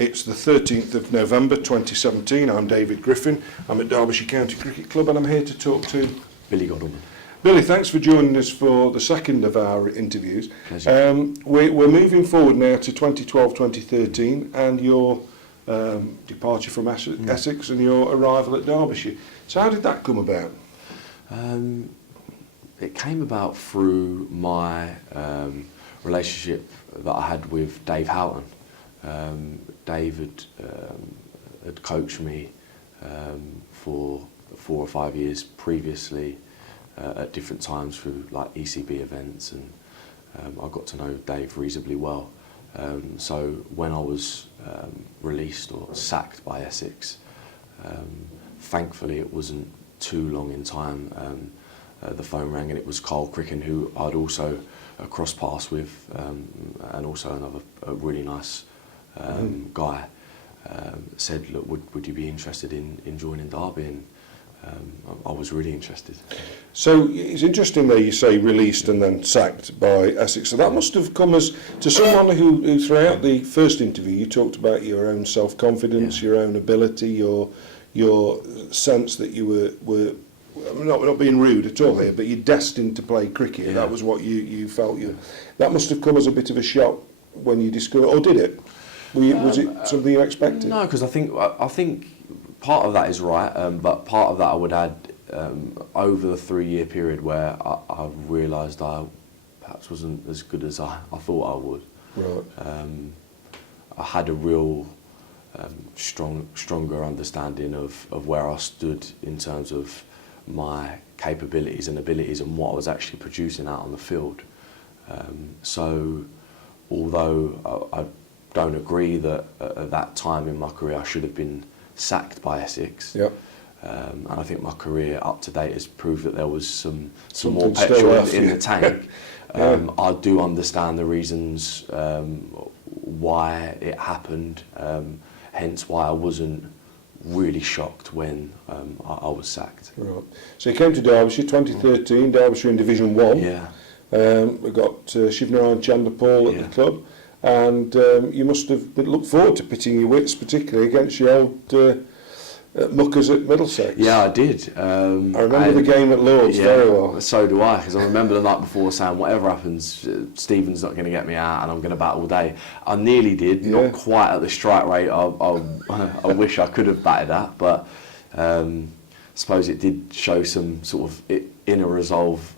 It's the 13th of November 2017. I'm David Griffin. I'm at Derbyshire County Cricket Club and I'm here to talk to Billy Godleman. Billy, thanks for joining us for the second of our interviews. Pleasure. We're moving forward now to 2012-2013 and your departure from Essex and your arrival at Derbyshire. So how did that come about? It came about through my relationship that I had with Dave Houghton. Dave had coached me for 4 or 5 years previously at different times through like ECB events, and I got to know Dave reasonably well. So when I was released or sacked by Essex, thankfully it wasn't too long in time. The phone rang and it was Carl Cricken, who I'd also crossed paths with, and also another really nice guy, said, look, would you be interested in joining Derby? And I was really interested. So it's interesting there you say released and then sacked by Essex. So that must have come as to someone who throughout the first interview you talked about your own self-confidence, your own ability, your sense that you were not being rude at all here, but you're destined to play cricket. Yeah. That was what you felt. That must have come as a bit of a shock when you discovered, or did it? Was it something you expected? No, because I think part of that is right, but part of that I would add over the 3-year period where I realised I perhaps wasn't as good as I thought I would. Right. I had a real stronger understanding of where I stood in terms of my capabilities and abilities and what I was actually producing out on the field. So although I don't agree that at that time in my career I should have been sacked by Essex, yep. And I think my career up to date has proved that there was some Something more petrol left, in the tank. Yeah. I do understand the reasons why it happened, hence why I wasn't really shocked when I was sacked. Right. So you came to Derbyshire 2013, Derbyshire in Division 1. Yeah. We've got Shivnarine Chanderpaul at the club, and you must have looked forward to pitting your wits, particularly against your old muckers at Middlesex. Yeah, I did. I remember the game at Lord's very well. So do I, because I remember the night before saying, whatever happens, Stephen's not going to get me out and I'm going to bat all day. I nearly did, not quite at the strike rate I wish I could have batted at, but I suppose it did show some sort of inner resolve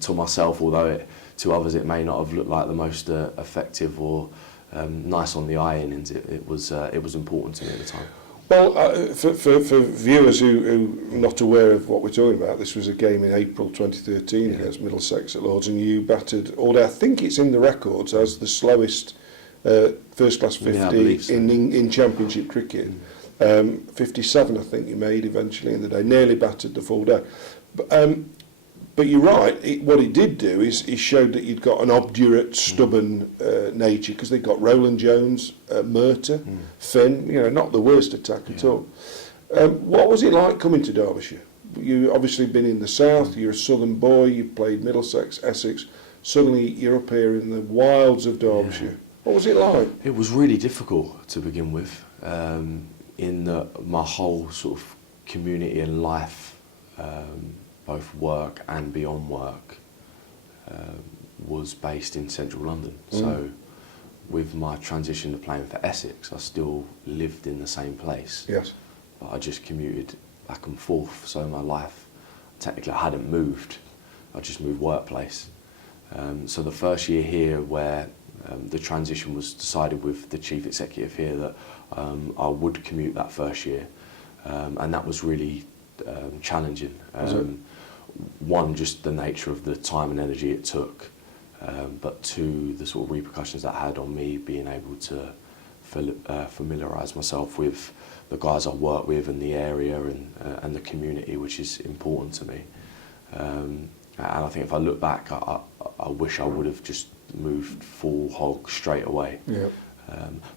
to myself, although to others it may not have looked like the most effective or nice on the eye innings. It was important to me at the time. Well, for viewers who are not aware of what we're talking about, this was a game in April 2013 against Middlesex at Lord's, and you batted all day. I think it's in the records as the slowest first-class 50 in Championship cricket. 57, I think you made eventually in the day. Nearly batted the full day. But you're right, what he did do is he showed that you'd got an obdurate, stubborn nature, because they got Roland Jones, Murtagh, Finn, not the worst attack at all. What was it like coming to Derbyshire? You've obviously been in the south, you're a southern boy, you've played Middlesex, Essex, suddenly you're up here in the wilds of Derbyshire. Yeah. What was it like? It was really difficult to begin with, in that my whole sort of community and life, both work and beyond work, was based in central London. So with my transition to playing for Essex, I still lived in the same place. Yes. But I just commuted back and forth, so my life, technically I hadn't moved, I just moved workplace. So the first year here where the transition was decided with the chief executive here that I would commute that first year, and that was really challenging. One, just the nature of the time and energy it took, but two, the sort of repercussions that had on me being able to familiarise myself with the guys I work with and the area and the community, which is important to me. And I think if I look back, I wish I would have just moved full hog straight away. Yeah.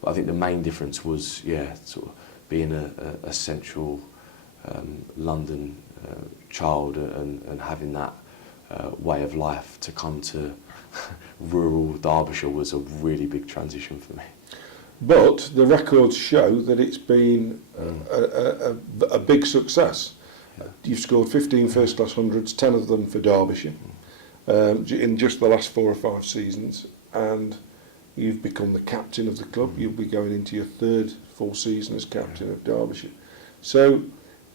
But I think the main difference was, sort of being a central London child and having that way of life to come to rural Derbyshire was a really big transition for me. But the records show that it's been a big success. Yeah. You've scored 15 first-class hundreds, 10 of them for Derbyshire, in just the last 4 or 5 seasons, and you've become the captain of the club. You'll be going into your 3rd full season as captain of Derbyshire. So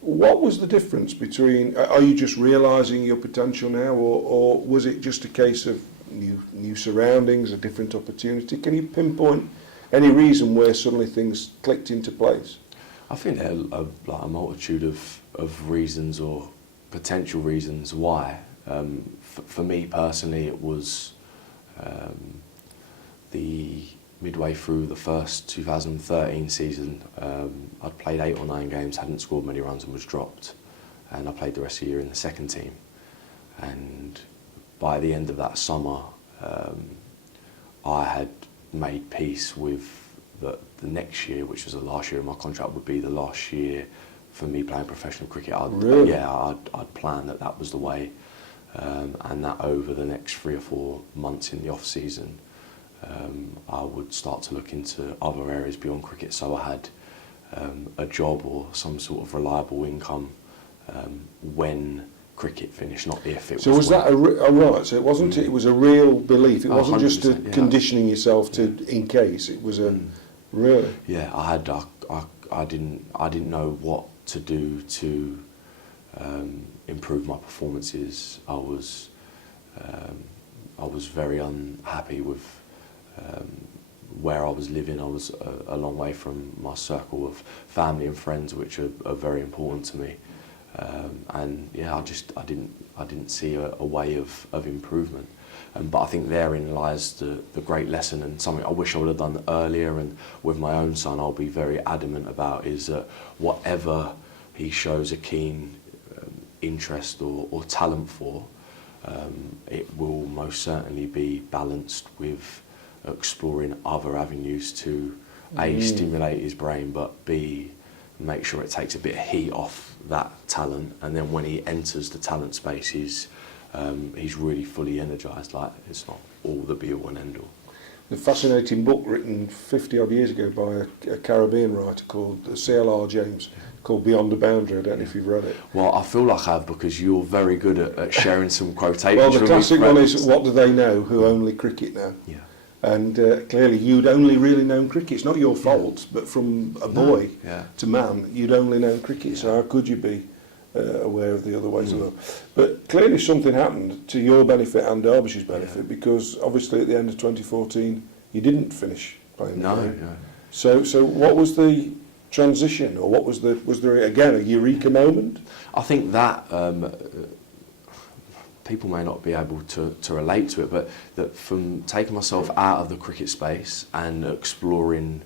what was the difference between, are you just realising your potential now, or was it just a case of new surroundings, a different opportunity? Can you pinpoint any reason where suddenly things clicked into place? I think there are like a multitude of reasons or potential reasons why. For me personally, it was the midway through the first 2013 season. I'd played 8 or 9 games, hadn't scored many runs and was dropped, and I played the rest of the year in the second team. And by the end of that summer, I had made peace with the next year, which was the last year of my contract, would be the last year for me playing professional cricket. Really? I'd planned that was the way, and that over the next 3 or 4 months in the off season, I would start to look into other areas beyond cricket. So I had a job or some sort of reliable income when cricket finished, not if. It so was that right? So it wasn't. It was a real belief. It wasn't just a conditioning yourself to in case. It was a really. Yeah, I didn't know what to do to improve my performances. I was very unhappy with where I was living. I was a long way from my circle of family and friends, which are very important to me. And yeah, I didn't see a way of improvement. But I think therein lies the great lesson, and something I wish I would have done earlier, and with my own son I'll be very adamant about, is that whatever he shows a keen interest or talent for, it will most certainly be balanced with exploring other avenues to A, stimulate his brain, but B, make sure it takes a bit of heat off that talent, and then when he enters the talent space, he's really fully energised. Like, it's not all the be all and end all. The fascinating book written 50 odd years ago by a Caribbean writer called C.L.R. James, called Beyond the Boundary. I don't know if you've read it. Well, I feel like I have, because you're very good at sharing some quotations. Well, the classic one is, what do they know who only cricket know? Yeah. And clearly you'd only really known cricket. It's not your fault, but from a boy to man, you'd only known cricket. So how could you be aware of the other ways of life? But clearly something happened to your benefit and Derbyshire's benefit, because obviously at the end of 2014 you didn't finish playing the game. No. So what was the transition, or was there again a eureka moment? I think that people may not be able to relate to it, but that from taking myself out of the cricket space and exploring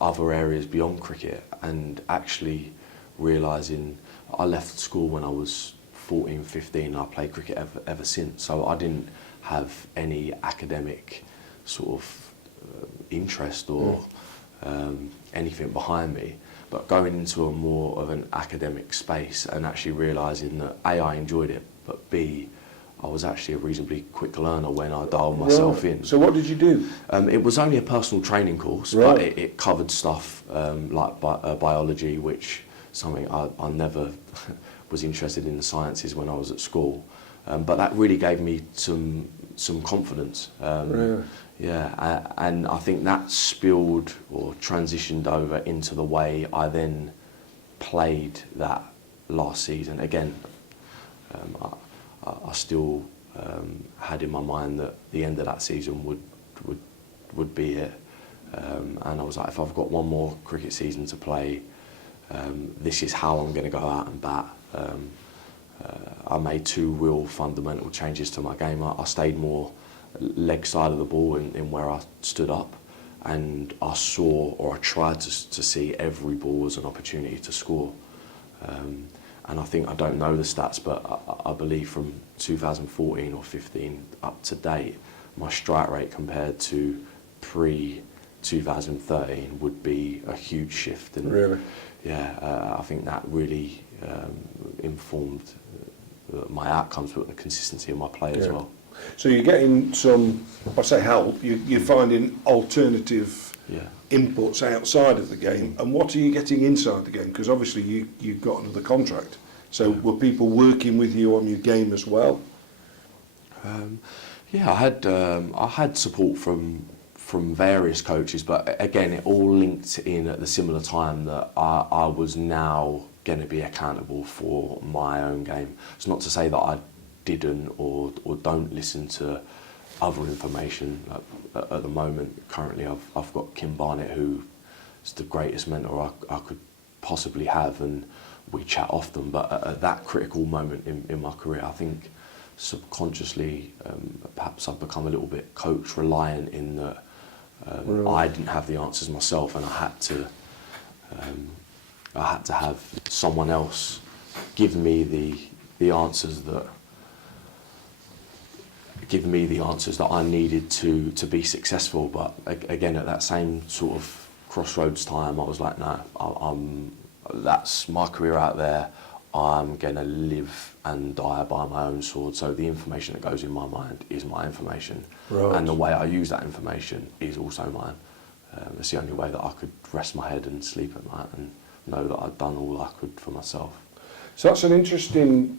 other areas beyond cricket, and actually realising I left school when I was 14, 15, and I played cricket ever since. So I didn't have any academic sort of interest or anything behind me. But going into a more of an academic space and actually realising that A, I enjoyed it, but B, I was actually a reasonably quick learner when I dialed myself in. So what did you do? It was only a personal training course, but it covered stuff like biology, which something I never was interested in the sciences when I was at school. But that really gave me some confidence. Yeah, and I think that spilled or transitioned over into the way I then played that last season. Again, I still had in my mind that the end of that season would be it, and I was like, if I've got one more cricket season to play, this is how I'm going to go out and bat. I made 2 real fundamental changes to my game. I stayed more leg side of the ball in where I stood up, and I saw, or I tried to see every ball as an opportunity to score. And I think, I don't know the stats, but I believe from 2014 or 15 up to date, my strike rate compared to pre-2013 would be a huge shift. And really? Yeah, I think that really informed my outcomes, but the consistency of my play as well. So you're getting some, I say help, you're finding alternative inputs outside of the game, and what are you getting inside the game? Because obviously you've got another contract. So were people working with you on your game as well? I had support from various coaches, but again, it all linked in at the similar time that I was now going to be accountable for my own game. It's not to say that I didn't or don't listen to other information. At the moment, currently, I've got Kim Barnett, who is the greatest mentor I could possibly have, and we chat often. But at that critical moment in my career, I think subconsciously, perhaps I've become a little bit coach reliant in that I didn't have the answers myself, and I had to have someone else give me the answers that I needed to be successful. But again, at that same sort of crossroads time, I was like, no, that's my career out there. I'm going to live and die by my own sword. So the information that goes in my mind is my information. Right. And the way I use that information is also mine. It's the only way that I could rest my head and sleep at night and know that I'd done all I could for myself. So that's an interesting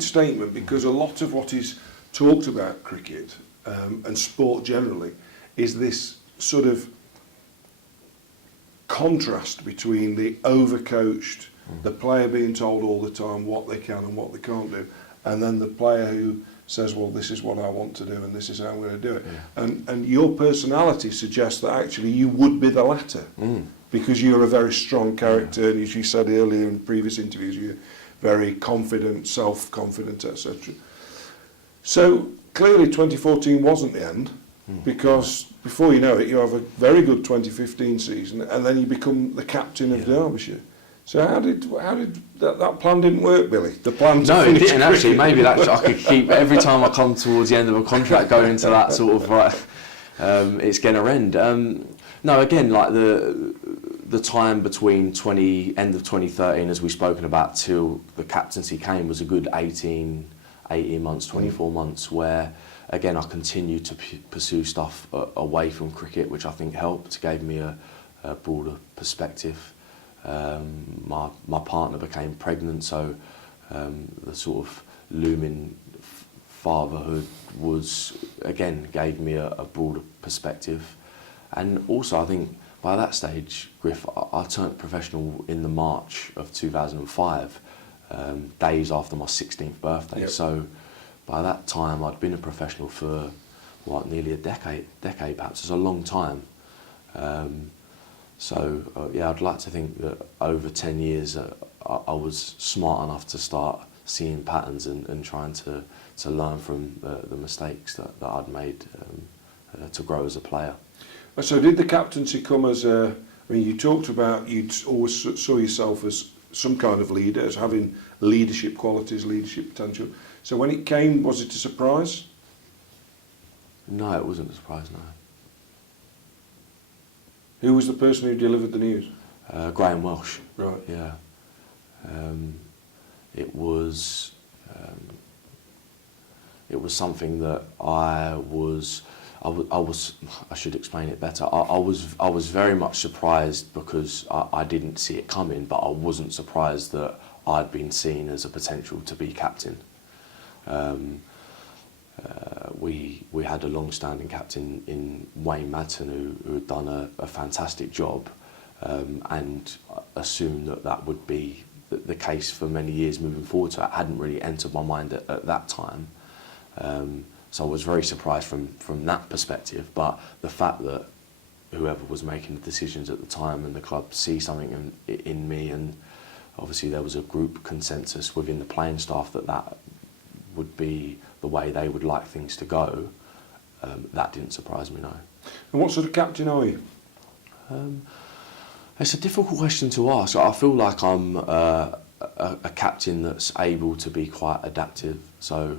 statement, because a lot of what is talked about cricket and sport generally is this sort of contrast between the overcoached, the player being told all the time what they can and what they can't do, and then the player who says, well, this is what I want to do and this is how I'm going to do it. Yeah. And your personality suggests that actually you would be the latter, because you're a very strong character, and as you said earlier in previous interviews, you're very confident, self-confident, etc. So clearly 2014 wasn't the end, because before you know it, you have a very good 2015 season, and then you become the captain of Derbyshire. So how did that plan didn't work, Billy? The plan to it didn't cricket. actually. Maybe that I could keep every time I come towards the end of a contract going into that sort of it's going to end. No, again, like the time between end of 2013, as we've spoken about, till the captaincy came, was a good 18 months, 24 months, where again I continued to pursue stuff away from cricket, which I think helped, gave me a broader perspective. My partner became pregnant, so the sort of looming fatherhood gave me a broader perspective. And also, I think by that stage, Griff, I turned professional in the March of 2005, days after my 16th birthday. Yep. So by that time, I'd been a professional for nearly a decade perhaps. It's a long time. I'd like to think that over 10 years I was smart enough to start seeing patterns and trying to learn from the mistakes that I'd made to grow as a player. So did the captaincy come as you talked about you always saw yourself as some kind of leader, as having leadership qualities, leadership potential. So when it came, was it a surprise? No, it wasn't a surprise, no. Who was the person who delivered the news? Graham Welsh. Right. Yeah. It was something that I should explain it better. I was very much surprised, because I didn't see it coming, but I wasn't surprised that I'd been seen as a potential to be captain. We had a long-standing captain in Wayne Madsen who had done a fantastic job, and assumed that would be the case for many years moving forward. So it hadn't really entered my mind at that time. So I was very surprised from that perspective. But the fact that whoever was making the decisions at the time and the club see something in me, and obviously there was a group consensus within the playing staff that would be the way they would like things to go, that didn't surprise me, no. And what sort of captain are you? It's a difficult question to ask. I feel like I'm a captain that's able to be quite adaptive, so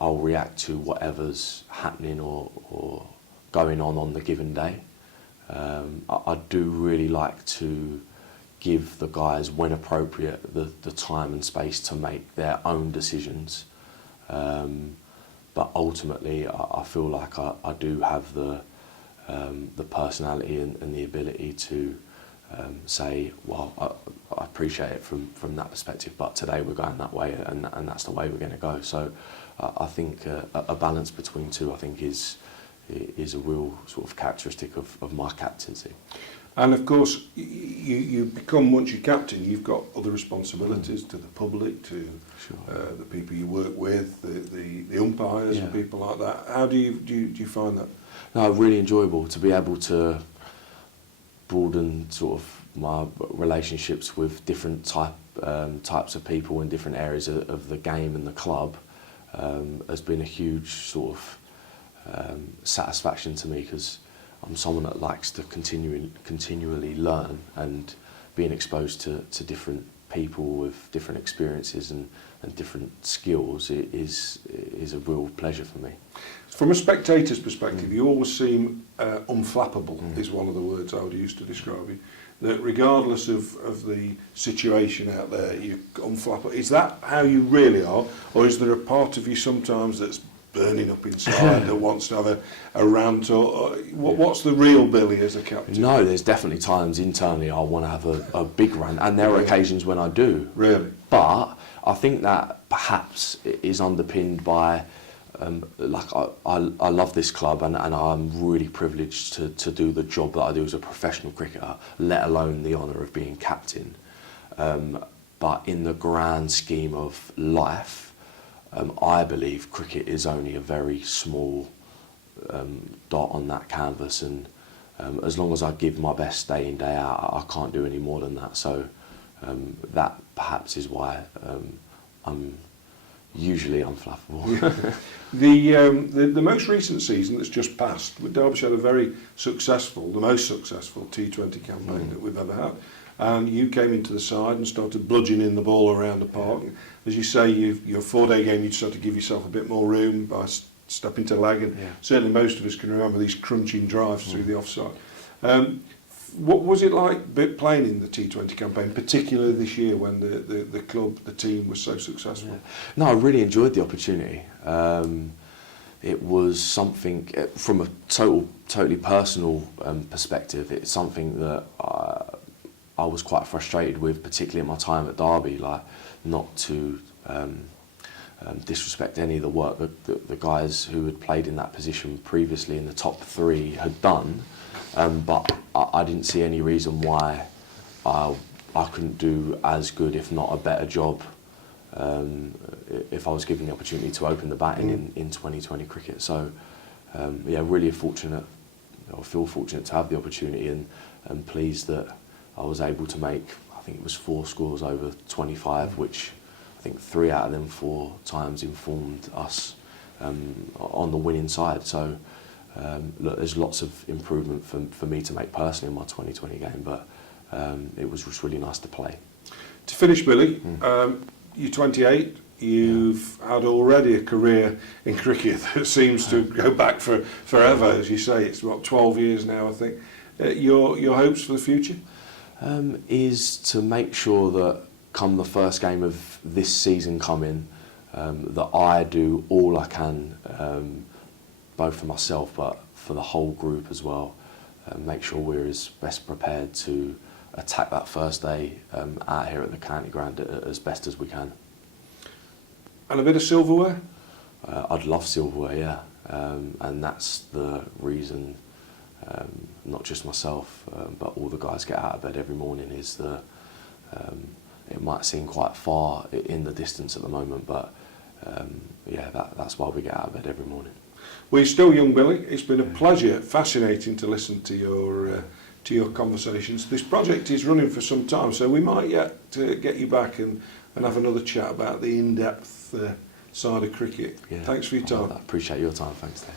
I'll react to whatever's happening or going on the given day. I do really like to give the guys, when appropriate, the time and space to make their own decisions. But ultimately, I feel like I do have the the personality and the ability to say, well, I appreciate it from that perspective, but today we're going that way, and that's the way we're going to go. So I think a balance between two, I think, is a real sort of characteristic of my captaincy. And of course, you become, once you're captain, you've got other responsibilities to the public, to the people you work with, the umpires and people like that. How do you find that? No, really enjoyable to be able to broaden sort of my relationships with different types of people in different areas of the game and the club. Has been a huge sort of satisfaction to me, because I'm someone that likes to continually learn, and being exposed to different people with different experiences and different skills is a real pleasure for me. From a spectator's perspective, you always seem unflappable, is one of the words I would use to describe you. That regardless of the situation out there, you're unflappable. Is that how you really are, or is there a part of you sometimes that's burning up inside that wants to have a rant, or what's the real Billy as a captain? No, there's definitely times internally I want to have a big rant, and there are occasions when I do. Really? But I think that perhaps it is underpinned by, I love this club, and I'm really privileged to do the job that I do as a professional cricketer, let alone the honour of being captain. But in the grand scheme of life, I believe cricket is only a very small dot on that canvas, and as long as I give my best day in, day out, I can't do any more than that. So that perhaps is why I'm usually unflappable. The most recent season that's just passed, Derbyshire had a very successful, the most successful T20 campaign that we've ever had. And you came into the side and started bludgeoning the ball around the park. As you say, your 4-day game, you just had to give yourself a bit more room by stepping to leg, and certainly most of us can remember these crunching drives through the offside. What was it like playing in the T20 campaign, particularly this year when the club, the team was so successful? No, I really enjoyed the opportunity. It was something, from a totally personal perspective, it's something that I was quite frustrated with, particularly at my time at Derby, like not to disrespect any of the work that the guys who had played in that position previously in the top 3 had done, but I didn't see any reason why I couldn't do as good, if not a better job, if I was given the opportunity to open the batting in 2020 cricket. So really fortunate, I feel fortunate to have the opportunity, and pleased that I was able to make, I think it was 4 scores over 25, which I think 3 out of them 4 times informed us on the winning side. So look, there's lots of improvement for me to make personally in my 2020 game, but it was just really nice to play. To finish, Billy, you're 28. You've had already a career in cricket that seems to go back for forever, as you say. It's what, 12 years now, I think. Your hopes for the future? Is to make sure that come the first game of this season coming, that I do all I can, both for myself but for the whole group as well, make sure we're as best prepared to attack that first day out here at the county ground as best as we can. And a bit of silverware? I'd love silverware, yeah, and that's the reason. Not just myself, but all the guys get out of bed every morning. Is it might seem quite far in the distance at the moment, but that's why we get out of bed every morning. Well, you're still young, Billy. It's been a pleasure, fascinating to listen to your conversations. This project is running for some time, so we might yet get you back and have another chat about the in-depth side of cricket. Thanks for your time. I appreciate your time. Thanks, Dave.